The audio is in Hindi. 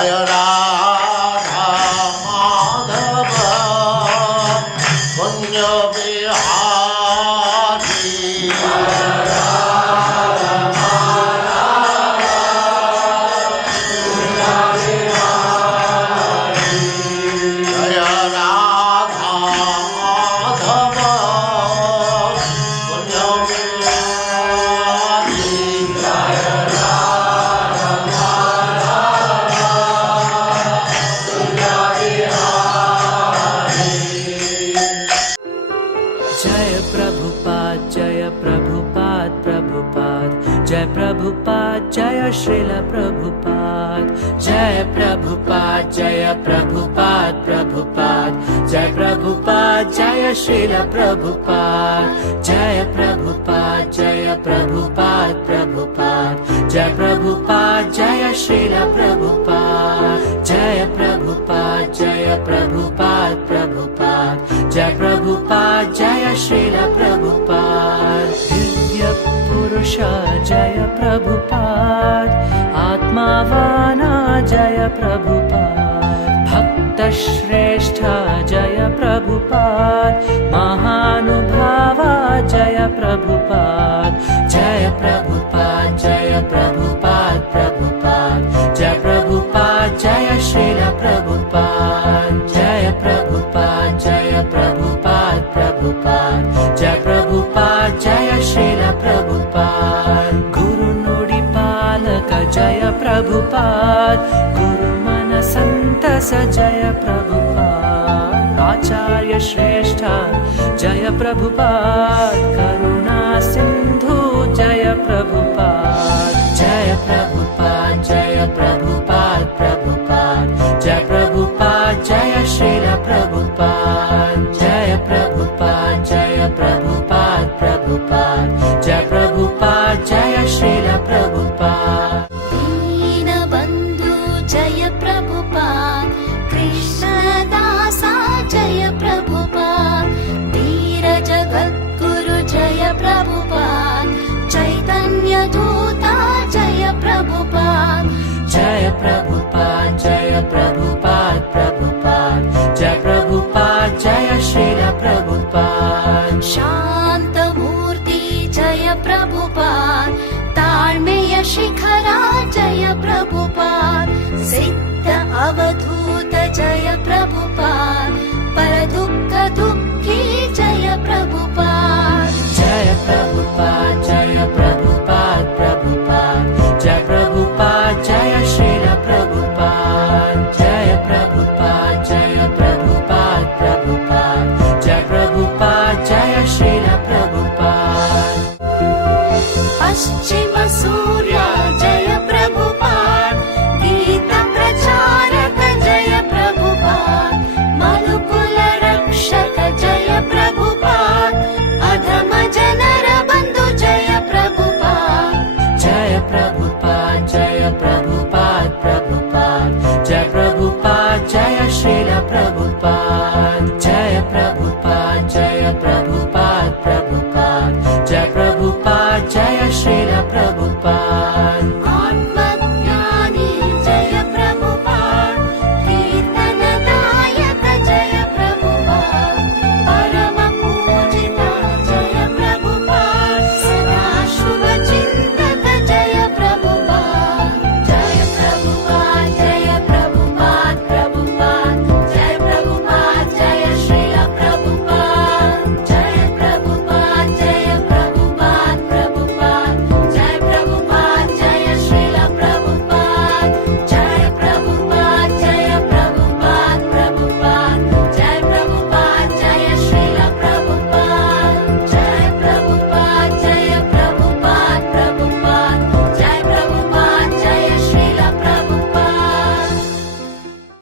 जय राधा माधव कुंज बिहारी जय प्रभुपाद जय प्रभुपाद प्रभुपाद जय प्रभुपाद जय श्रील प्रभुपाद जय प्रभुपाद जय प्रभुपाद प्रभुपाद जय प्रभुपाद जय श्रील प्रभुपाद जय प्रभुपाद जय प्रभुपाद प्रभुपाद जय प्रभुपाद जय श्रील प्रभुपाद जय प्रभुपाद जय प्रभुपाद प्रभुपाद जय प्रभुपाद जय श्रील प्रभुपाद दिव्य पुरुष जय प्रभुपाद आत्मावाना जय प्रभुपाद भक्त श्रेष्ठ जय प्रभुपाद महानुभावा जय प्रभुपाद जय प्रभुपाद जय प्रभुपाद प्रभुपाद जय प्रभुपाद जय श्रील प्रभुपाद जय प्रभुपाद जय प्रभुपाद प्रभुपाद जय प्रभुपाद जय श्रील प्रभुपाद गुरु नुಡಿ पालक जय प्रभुपाद गुरु मन संतस जय प्रभुपाद आचार्य श्रेष्ठ जय प्रभुपाद करुणा सिंधु जय प्रभुपाद जय प्रभुपाद जय प्रभुपाद प्रभुपाद जय प्रभुपाद जय श्रील प्रभुपाद जय प्रभुपाद जय प्रभुपाद प्रभुपाद जय प्रभुपाद जय श्रील प्रभुपाद दीनबन्धु जय प्रभुपाद कृष्णदासा जय प्रभुपाद धीर जगद्गुरु जय प्रभुपाद चैतन्य दूता जय प्रभुपाद जय प्रभुपाद जय प्रभुपाद प्रभुपाद जय प्रभुपाद जय श्रील प्रभुपाद शांत मूर्ति जय प्रभुपाद ताಳ್ಮೆಯ ಶಿಖರ जय प्रभुपाद सिद्ध अवधूत जय प्रभुपाद पर दुःख